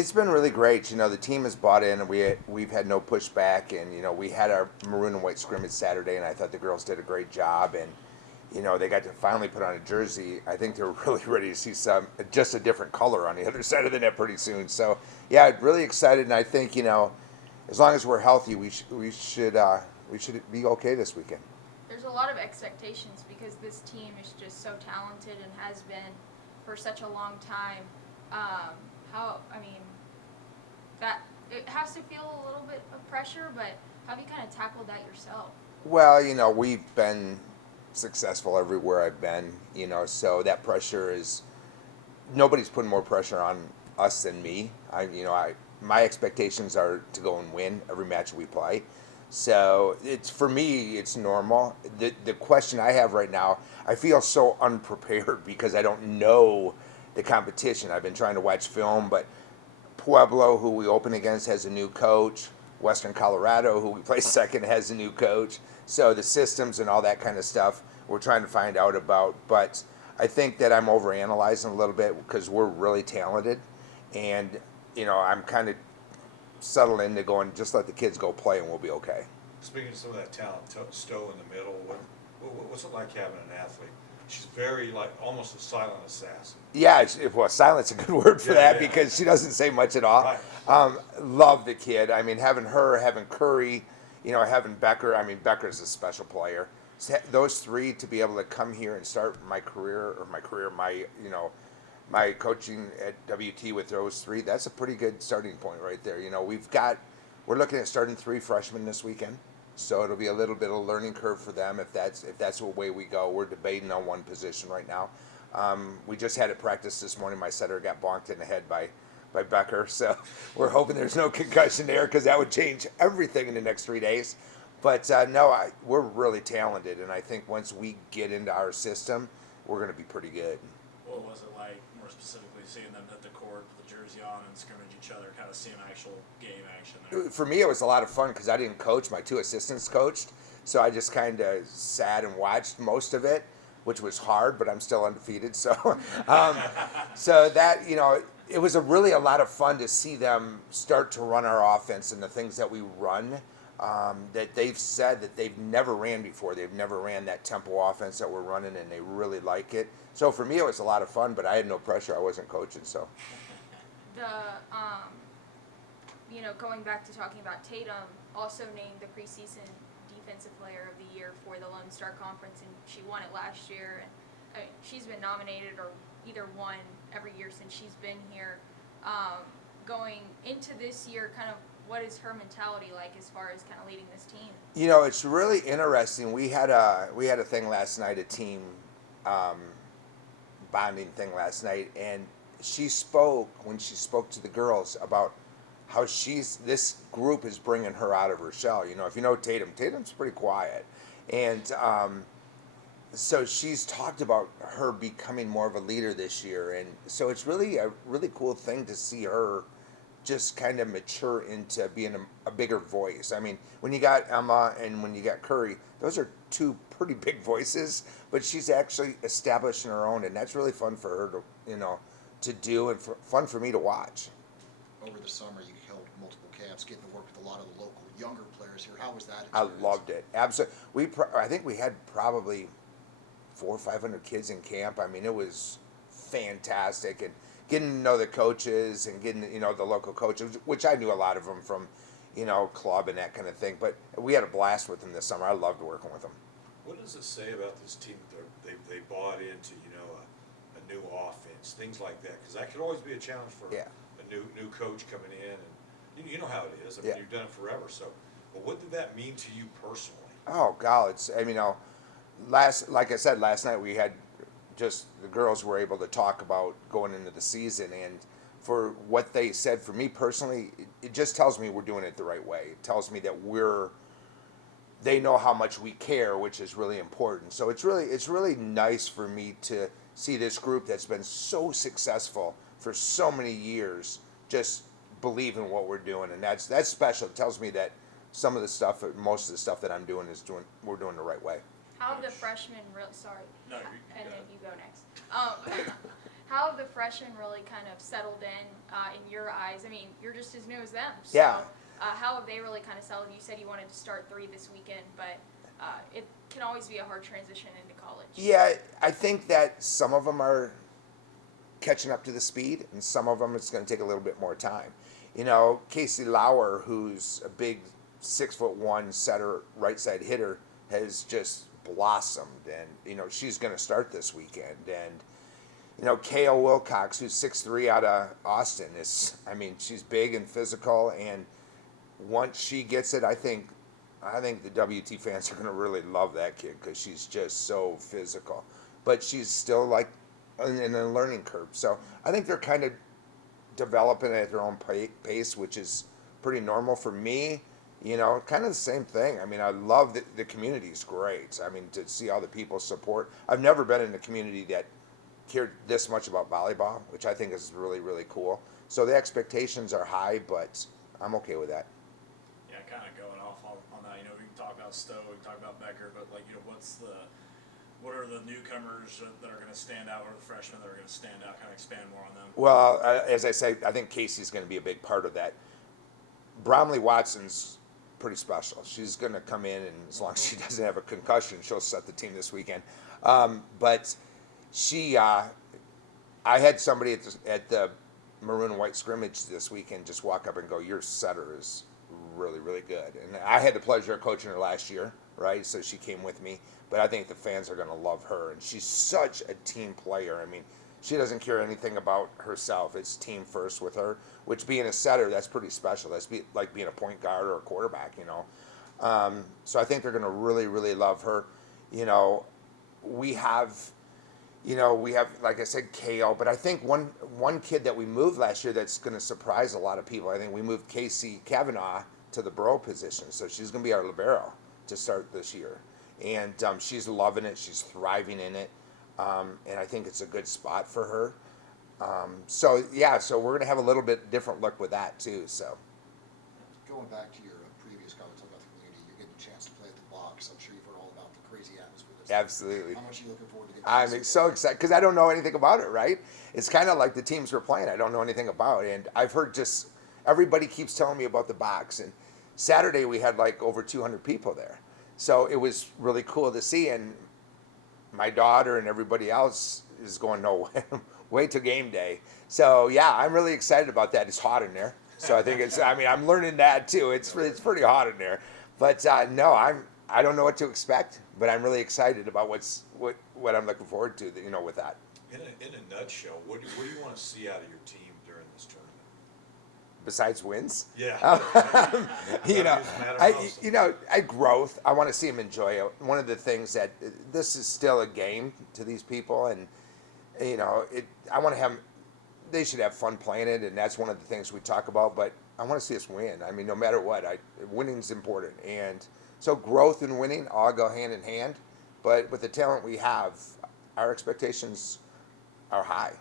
It's been really great. The team has bought in, and we've had no pushback. And we had our maroon and white scrimmage Saturday, and I thought the girls did a great job. And they got to finally put on a jersey. I think they're really ready to see just a different color on the other side of the net pretty soon. So yeah, really excited. And I think as long as we're healthy, we should be okay this weekend. There's a lot of expectations because this team is just so talented and has been for such a long time. That it has to feel a little bit of pressure, but how have you kind of tackled that yourself? Well, we've been successful everywhere I've been, so that pressure is nobody's putting more pressure on us than me. My expectations are to go and win every match we play. So for me, it's normal. The question I have right now, I feel so unprepared because I don't know the competition. I've been trying to watch film, but Pueblo, who we open against, has a new coach. Western Colorado, who we play second, has a new coach. So the systems and all that kind of stuff we're trying to find out about. But I think that I'm overanalyzing a little bit because we're really talented. And, I'm kind of settled into going, just let the kids go play and we'll be okay. Speaking of some of that talent, Stowe in the middle, what's it like having an athlete? She's very, almost a silent assassin. Yeah, silent's a good word for that Yeah. because she doesn't say much at all. Right. Love the kid. I mean, having her, having Curry, having Becker. I mean, Becker's a special player. So those three to be able to come here and start my coaching at WT with those three, that's a pretty good starting point right there. We're looking at starting 3 freshmen this weekend. So it'll be a little bit of a learning curve for them if that's the way we go. We're debating on one position right now. We just had a practice this morning. My setter got bonked in the head by Becker, so we're hoping there's no concussion there because that would change everything in the next 3 days. But we're really talented, and I think once we get into our system, we're going to be pretty good. What was it like, more specifically, seeing them hit the court with the jersey on and scrimmage each other, kind of seeing actual game action there? For me, it was a lot of fun because I didn't coach. My 2 assistants coached. So I just kind of sat and watched most of it, which was hard, but I'm still undefeated. So so that, it was a lot of fun to see them start to run our offense and the things that we run that they've said that they've never ran before. They've never ran that tempo offense that we're running, and they really like it. So for me, it was a lot of fun, but I had no pressure. I wasn't coaching, so. Going back to talking about Tatum, also named the preseason defensive player of the year for the Lone Star Conference, and she won it last year. And she's been nominated or either won every year since she's been here. Going into this year, kind of what is her mentality like as far as kind of leading this team? It's really interesting. We had a thing last night, a team bonding thing last night, and when she spoke to the girls about how this group is bringing her out of her shell. If you know Tatum's pretty quiet. And so she's talked about her becoming more of a leader this year. And so it's really a really cool thing to see her just kind of mature into being a bigger voice. I mean, when you got Emma and when you got Curry, those are 2 pretty big voices, but she's actually establishing her own, and that's really fun for her to do and fun for me to watch. Over the summer, you held multiple camps, getting to work with a lot of the local younger players here. How was that experience? I loved it. Absolutely. I think we had probably 400 or 500 kids in camp. I mean, it was fantastic, and getting to know the coaches and getting the local coaches, which I knew a lot of them from club and that kind of thing. But we had a blast with them this summer. I loved working with them. What does it say about this team that they bought into a new offense, things like that? Because that could always be a challenge for a new coach coming in, and you know how it is. I mean, you've done it forever. So, but what did that mean to you personally? Oh God, like I said, last night we had just the girls were able to talk about going into the season, and for what they said for me personally, it just tells me we're doing it the right way. It tells me that they know how much we care, which is really important. So it's really nice for me to see this group that's been so successful for so many years just believe in what we're doing, and that's special. It tells me that most of the stuff that I'm doing we're doing the right way. How have the freshmen No, and then you go next. How have the freshmen really kind of settled in your eyes? I mean, you're just as new as them. So, Yeah. How have they really kind of settled? You said you wanted to start 3 this weekend, but it can always be a hard transition into college. Yeah, I think that some of them are catching up to the speed, and some of them it's going to take a little bit more time. You know, Casey Lauer, who's a big 6'1" setter, right side hitter, has just blossomed, and you know she's going to start this weekend. And you know, K.O. Wilcox, who's 6'3" out of Austin, she's big and physical, and once she gets it, I think the WT fans are going to really love that kid because she's just so physical. But she's still like in a learning curve. So I think they're kind of developing at their own pace, which is pretty normal for me. You know, kind of the same thing. I mean, I love the community's great. I mean, to see all the people support. I've never been in a community that cared this much about volleyball, which I think is really, really cool. So the expectations are high, but I'm okay with that. Yeah, kind of going off on that. You know, we can talk about Stowe, we can talk about Becker, but like, you know, what are the newcomers that are going to stand out, or the freshmen that are going to stand out? Kind of expand more on them. Well, as I say, I think Casey's going to be a big part of that. Bromley Watson's pretty special. She's going to come in, and as long as she doesn't have a concussion, she'll set the team this weekend. But she, I had somebody at the maroon and white scrimmage this weekend just walk up and go, "Your setter is really, really good." And I had the pleasure of coaching her last year, right? So she came with me. But I think the fans are going to love her. And she's such a team player. I mean, she doesn't care anything about herself. It's team first with her, which being a setter, that's pretty special. That's like being a point guard or a quarterback, you know. So I think they're going to really, really love her. You know, we have, like I said, KO. But I think one kid that we moved last year that's going to surprise a lot of people, I think we moved Casey Kavanaugh to the Bro position. So she's going to be our libero to start this year. And she's loving it. She's thriving in it. And I think it's a good spot for her. So we're going to have a little bit different look with that, too. So Going back to your previous comments about the community, you're getting a chance to play at the box. I'm sure you've heard all about the crazy atmosphere. Absolutely. How much are you looking forward to getting I'm so excited because I don't know anything about it, right? It's kind of like the teams we're playing I don't know anything about. And I've heard just everybody keeps telling me about the box. And Saturday we had like over 200 people there. So it was really cool to see, and my daughter and everybody else is going, no, wait till game day. So yeah, I'm really excited about that. It's hot in there, so I think I'm learning that too. It's pretty hot in there, but no, I don't know what to expect, but I'm really excited about what I'm looking forward to, you know, with that. In a nutshell, what do you want to see out of your team during this tournament? Besides wins, Yeah. growth. I want to see them enjoy it. One of the things that this is still a game to these people, and I want to have. They should have fun playing it, and that's one of the things we talk about. But I want to see us win. I mean, no matter what, winning's important, and so growth and winning all go hand in hand. But with the talent we have, our expectations are high.